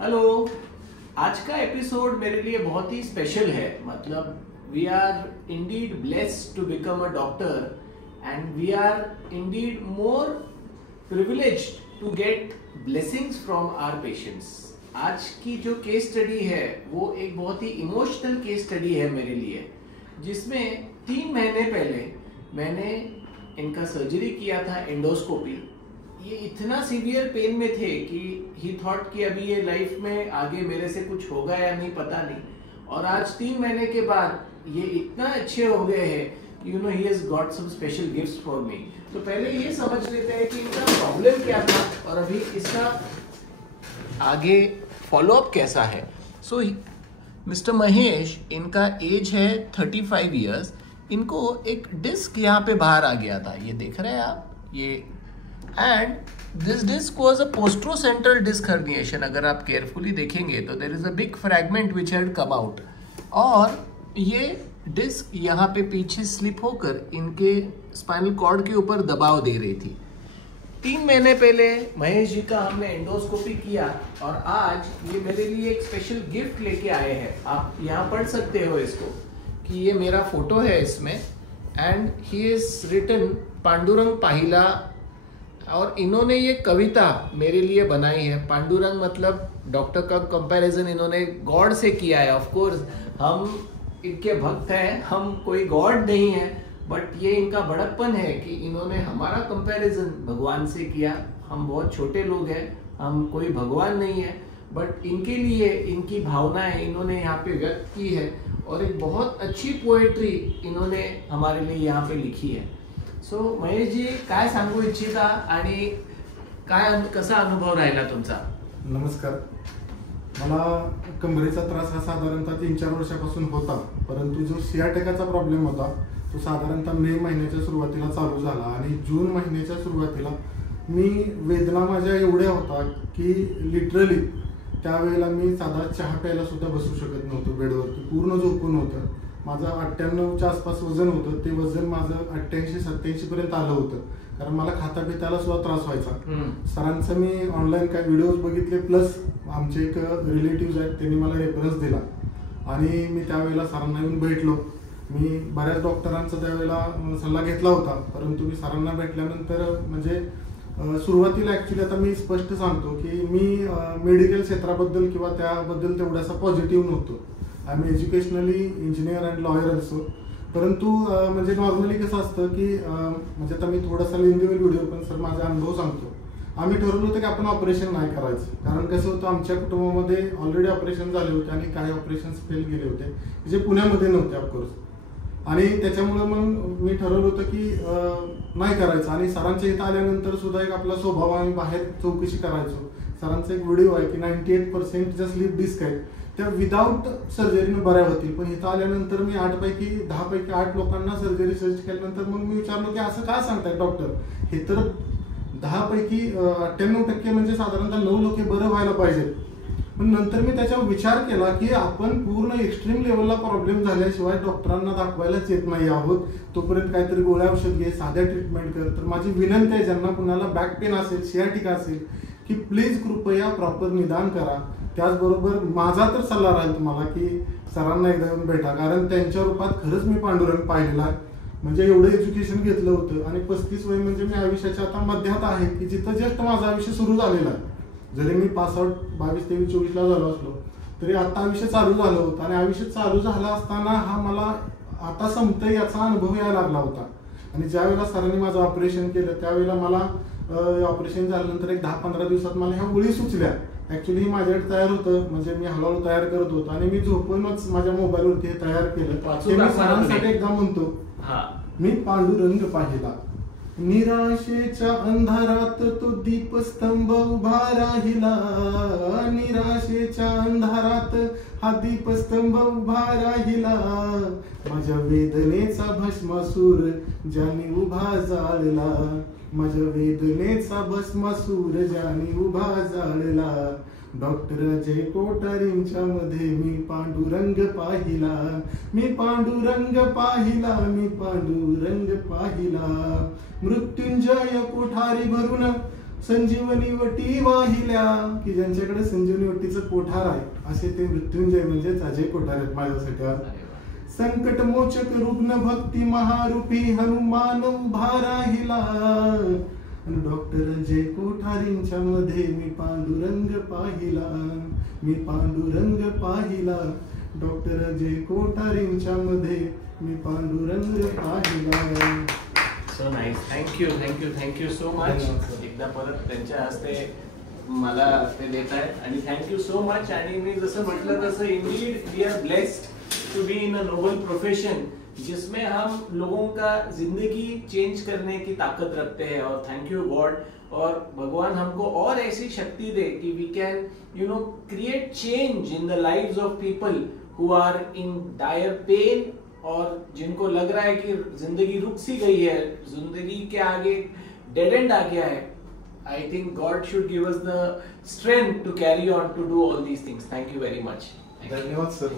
Hello. आज का episode मेरे लिए बहुत ही स्पेशल है। मतलब we are indeed blessed to become a doctor and we are indeed more privileged to get blessings from our patients. आज की जो केस स्टडी है वो एक बहुत ही इमोशनल केस स्टडी है मेरे लिए, जिसमें 3 महीने पहले मैंने इनका सर्जरी किया था, एंडोस्कोपी। ये इतना सीवियर पेन में थे कि ही थॉट कि अभी ये लाइफ में आगे मेरे से कुछ होगा या नहीं पता नहीं, और आज 3 महीने के बाद ये इतना अच्छे हो गए हैं, you know, he has got some special gifts for me. तो पहले ये समझ लेते हैं कि इनका प्रॉब्लम क्या था और अभी इसका आगे फॉलोअप कैसा है। सो मिस्टर महेश, इनका एज है 35 ईयर्स। इनको एक डिस्क यहाँ पे बाहर आ गया था, ये देख रहे हैं आप, ये, end this disk was a पोस्ट्रोसेंट्रल disk herniation. अगर आप केयरफुली देखेंगे तो there is a big fragment which had come out, और ये डिस्क यहाँ पे पीछे स्लिप होकर इनके स्पाइनल कॉर्ड के ऊपर दबाव दे रही थी। 3 महीने पहले महेश जी का हमने एंडोस्कोपी किया और आज ये मेरे लिए एक स्पेशल गिफ्ट लेके आए हैं। आप यहाँ पढ़ सकते हो इसको कि ये मेरा फोटो है इसमें, and he is written Pandurang पाहिला, और इन्होंने ये कविता मेरे लिए बनाई है। पांडुरंग मतलब डॉक्टर का कंपैरिजन इन्होंने गॉड से किया है। ऑफ कोर्स हम इनके भक्त हैं, हम कोई गॉड नहीं है, बट ये इनका बड़प्पन है कि इन्होंने हमारा कंपैरिजन भगवान से किया। हम बहुत छोटे लोग हैं, हम कोई भगवान नहीं है, बट इनके लिए इनकी भावनाएं इन्होंने यहाँ पे व्यक्त की है, और एक बहुत अच्छी पोएट्री इन्होंने हमारे लिए यहाँ पे लिखी है। सो महेश जी, काय सांगू इच्छिता आणि काय कसा अनुभव राहिला तुमचा? नमस्कार. मला कमरेचा त्रास हा साधारणतः 3-4 वर्षापासून होता, परंतु जो सियाटिकाचा प्रॉब्लेम होता तो साधारणतः मे महिन्याच्या सुरुवातीला चालू झाला, आणि जून महिन्याच्या सुरुवातीला मी वेदना माझ्या एवढ्या होता की लिटरली त्यावेळेला मी साधा चहा प्यायला सुद्धा बसू शकत नव्हतो बेडवरती, पूर्ण झोपून होतं. माझं 98च्या आसपास वजन होतं, ते वजन माझं 88-87 पर्यंत आलं होतं, कारण मला खाता पिताला सुद्धा त्रास व्हायचा. सरांचं मी ऑनलाईन काय व्हिडिओज बघितले, प्लस आमचे एक रिलेटिव्ह आहेत त्यांनी मला रेफरन्स दिला, आणि मी त्यावेळेला सरांना येऊन भेटलो. मी बऱ्याच डॉक्टरांचा त्यावेळेला सल्ला घेतला होता, परंतु मी सरांना भेटल्यानंतर म्हणजे सुरुवातीला ॲक्च्युली आता मी स्पष्ट सांगतो की मी मेडिकल क्षेत्राबद्दल किंवा त्याबद्दल तेवढासा पॉझिटिव्ह नव्हतो. I am educationally engineer and lawyer also, परंतु म्हणजे नॉर्मली कसं असतं की म्हणजे आता मी थोडासा लेंदी व्हिडिओ, पण सर माझा अनुभव सांगतो. आम्ही ठरवलं होतं की आपण ऑपरेशन नाही करायचं, कारण कसं होतं आमच्या कुटुंबामध्ये ऑलरेडी ऑपरेशन झाले होते आणि काही ऑपरेशन्स फेल गेले होते जे पुण्यामध्ये नव्हते ऑफकोर्स, आणि त्याच्यामुळं मग मी ठरवलं होतं की नाही करायचं. आणि सरांच्या इथं आल्यानंतर सुद्धा एक आपला स्वभाव, आम्ही बाहेर चौकशी करायचो. सरांचा एक व्हिडिओ आहे की 98% ज्या स्लीप डिस्क आहेत त्या विदाऊट सर्जरीनं बऱ्या होतील, पण इथं आल्यानंतर मी 10 पैकी 8 लोकांना सर्जरी सर्च केल्यानंतर मग मी विचारलो की असं का सांगताय डॉक्टर, हे तर 10 पैकी 98% म्हणजे साधारणतः 9 लोक बरं व्हायला पाहिजेत. पण नंतर मी त्याच्यावर विचार केला की आपण पूर्ण एक्स्ट्रीम लेवलला प्रॉब्लेम झाल्याशिवाय डॉक्टरांना दाखवायलाच येत नाही आहोत, तोपर्यंत काहीतरी गोळ्या औषध घे, साध्या ट्रीटमेंट कर. तर माझी विनंती आहे ज्यांना कुणाला बॅक पेन असेल, सियाटिका असेल, की प्लीज कृपया प्रॉपर निदान करा. त्याचबरोबर माझा तर सल्ला राहील तुम्हाला की सरांना एकदा येऊन भेटा, कारण त्यांच्या रूपात खरंच मी पांडुरंग पाहिलेला आहे. म्हणजे एवढं एज्युकेशन घेतलं होतं, आणि 35 वय म्हणजे मी आयुष्याच्या आता मध्यात आहे की जिथं जस्ट माझं आयुष्य सुरू झालेलं आहे. जरी मी पासआउट 22, 23, 24ला झालो असलो तरी आता आयुष्य चालू झालं होतं, आणि आयुष्य चालू झालं असताना हा मला आता संपतंय याचा अनुभव यायला लागला होता. आणि ज्या वेळेला सरांनी माझं ऑपरेशन केलं त्यावेळेला मला ऑपरेशन झाल्यानंतर एक 10-15 दिवसात मला ह्या गोळी सुचल्या. ऍक्च्युली ही माझ्याकडे तयार होतं, म्हणजे मी हळूहळू तयार करत होतो, आणि मी झोपूनच माझ्या मोबाईलवरती हे तयार केलं. मी सरांसाठी एकदा म्हणतो, मी पांडुरंग पाहिला, निराशेच्या अंधारात तो दीपस्तंभ उभा राहिला, निराशेच्या अंधारात हा दीपस्तंभ उभा राहिला, माझ्या वेदनेचा भस्मासूर ज्याने उभा जाळला, माझ्या वेदनेचा भस्मासूर ज्याने उभा जाळला, डॉक्टर अजय कोठारींच्या मध्ये मी पांडुरंग पाहिला, मी पांडुरंग पाहिला, मी पांडुरंग पाहिला. मृत्युंजय कोठारी भरून संजीवनी वटी वाहिल्या, की ज्यांच्याकडे संजीवनी वटीचं कोठार आहे असे ते मृत्युंजय म्हणजेच अजय कोठार आहेत माझ्यासाठी आज. संकट मोचक रुग्ण भक्ती महारूपी हनुमान उभा राहिला. डॉक्टर अजय कोठारींच्या मध्ये मी पांडुरंग पाहिला, मी पांडुरंग पाहिला. डॉक्टर अजय कोठारींच्या मध्ये मी पांडुरंग पाहिला. So nice. Thank you so much. एकदा परत त्यांच्या हस्ते मला ते देत आहेत आणि थँक्यू सो मच. आणि मी जसं म्हटलं तसं indeed we are blessed to be in a noble profession जिसमें हम लोगों का जिंदगी चेंज करने की ताकत रखते हैं. और थैंक यू गॉड, और भगवान हमको और ऐसी शक्ति दे कि we can create change in the lives of people who are in dire pain, और जिनको लग रहा है कि जिंदगी रुक सी गई है, जिंदगी के आगे डेड एंड आ गया है. I think God should give us the strength to carry on to do all these things. Thank you very much. धन्यवाद सर.